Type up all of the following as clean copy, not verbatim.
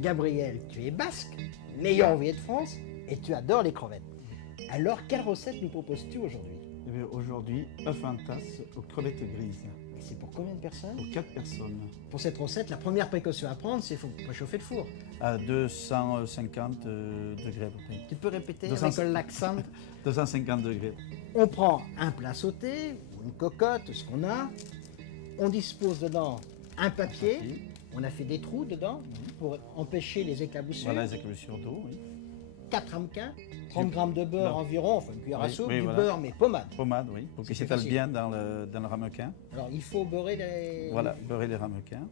Gabriel, tu es basque, meilleur ouvrier de France, et tu adores les crevettes. Alors, quelle recette nous proposes-tu aujourd'hui? Eh bien, aujourd'hui, œuf en tasse aux crevettes grises Et c'est pour combien de personnes? pour 4 personnes Pour cette recette, la première précaution à prendre, c'est qu'il faut préchauffer le four. à 250 degrés à peu près. Tu peux répéter 200. avec l'accent? 250 degrés. On prend un plat sauté, ou une cocotte, ce qu'on a. On dispose dedans un papier. On a fait des trous dedans pour empêcher les éclaboussures. Voilà les éclaboussures d'eau, oui. 4 ramequins, 30 grammes de beurre Non. environ, enfin une cuillère à Oui, soupe, oui, du voilà. beurre mais pommade. Pommade, oui, pour C'est qu'il plus s'étale facile. bien dans le ramequin. Alors il faut beurrer les... Voilà, beurrer les ramequins.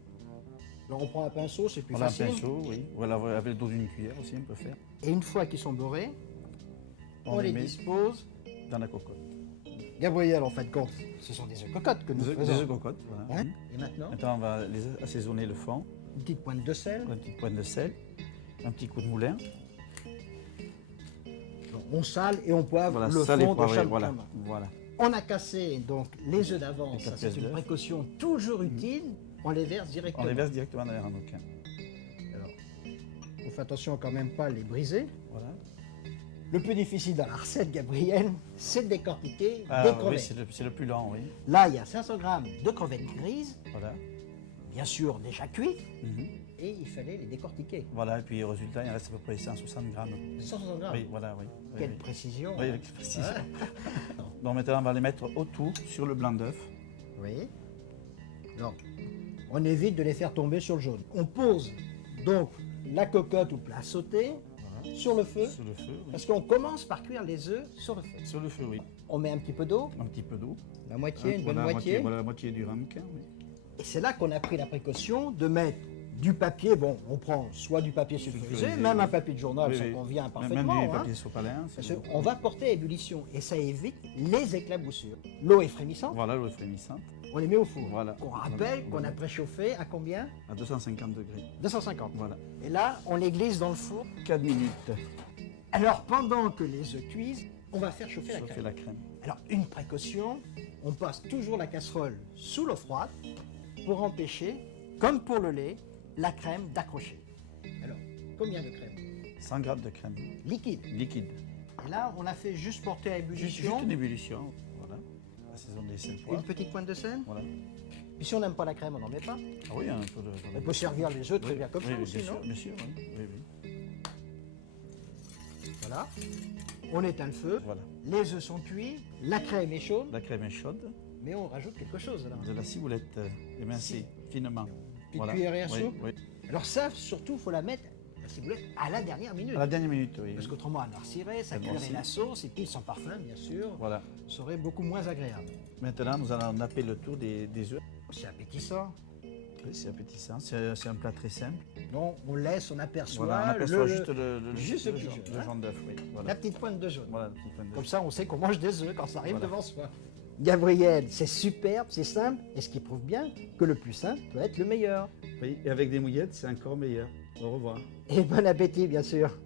Alors on prend un pinceau, c'est plus Voilà un facile. pinceau, oui. Voilà, avec le dos d'une cuillère aussi, on peut faire. Et une fois qu'ils sont beurrés, on les met dispose. dans la cocotte. Gabriel, en fin de compte, ce sont des œufs cocottes que nous Des faisons. œufs cocottes, voilà. Hein? Et maintenant, Maintenant, on va les assaisonner le fond. une petite pointe de sel. Une petite pointe de sel, un petit coup de moulin. On sale et on poivre Voilà, le sel et fond de poivré, chaque voilà. pomme. Voilà. On a cassé donc les œufs d'avance, Les ça quatre c'est pièces une d'œufs. précaution toujours utile. On les verse directement. On les verse directement dans les ramequins. Alors, on fait attention quand même pas à les briser. Voilà. Le plus difficile dans la recette, Gabriel, c'est de décortiquer Ah, des oui, crevettes. c'est le plus lent, oui. Là, il y a 500 grammes de crevettes grises, Voilà. bien sûr déjà cuites, Mhm. et il fallait les décortiquer. Voilà, et puis au résultat, il reste à peu près 160 grammes. 160 grammes. Oui, voilà, oui. Quelle oui. précision. Oui, avec précision. Ouais. Donc maintenant, on va les mettre autour sur le blanc d'œuf. Oui. Non. On évite de les faire tomber sur le jaune. On pose donc la cocotte ou plat sauté sur le feu, Sur le feu, oui. parce qu'on commence par cuire les œufs sur le feu. Sur le feu, oui. On met un petit peu d'eau, Un petit peu d'eau. la moitié, une bonne Voilà, moitié. Voilà la moitié du ramequin, oui. Et c'est là qu'on a pris la précaution de mettre du papier. Bon, on prend soit du papier sulfurisé, Sulfurisé, même oui. un papier de journal, Oui, ça oui. convient Même parfaitement. du hein. papier sopalin. Parce qu'on va porter à ébullition et ça évite les éclaboussures. L'eau est frémissante, Voilà l'eau frémissante on les met au four. Voilà. On rappelle qu'on a préchauffé à combien? à 250 degrés. 250. Voilà. Et là, on les glisse dans le four. 4 minutes. Alors, pendant que les œufs cuisent, on va faire chauffer la Chauffer crème. la crème. Alors, une précaution, on passe toujours la casserole sous l'eau froide pour empêcher, comme pour le lait, la crème d'accrocher. Alors, combien de crème? 100 grammes de crème Liquide. liquide. Et là, on a fait juste porter à Juste ébullition. une ébullition. Voilà. Assaisonner 5 fois. Une petite pointe de sel. Voilà. Et si on n'aime pas la crème, on n'en met pas. Ah oui, un peu de. On peut servir les œufs très bien comme oui, ça oui, aussi, bien non? sûr, bien sûr, oui. Oui, oui. Voilà. On éteint le feu. Voilà. Les œufs sont cuits. La crème est chaude. La crème est chaude. Mais on rajoute quelque chose là. De la ciboulette émincée finement. Petite cuillerée à Oui, soupe. oui. Alors ça, surtout, il faut la mettre, la ciboulette, à la dernière minute. À la dernière minute, oui. Parce qu'autrement, elle noircirait, ça Elle cuirait noircit. la sauce, et puis sans parfum, bien sûr, Voilà. serait beaucoup moins agréable. Maintenant, nous allons napper le tour des œufs. C'est appétissant. Oui, c'est appétissant. C'est un plat très simple. Non, on laisse, on aperçoit, Voilà, on aperçoit juste juste le le petit jaune, jaune, le hein. jaune d'œuf, oui. Voilà. la petite pointe de jaune. Voilà, le petit point de Comme ça, on sait qu'on mange des œufs quand ça arrive Voilà. devant soi. Gabriel, c'est superbe, c'est simple, et ce qui prouve bien que le plus simple peut être le meilleur. Oui, et avec des mouillettes, c'est encore meilleur. Au revoir. Et bon appétit, bien sûr.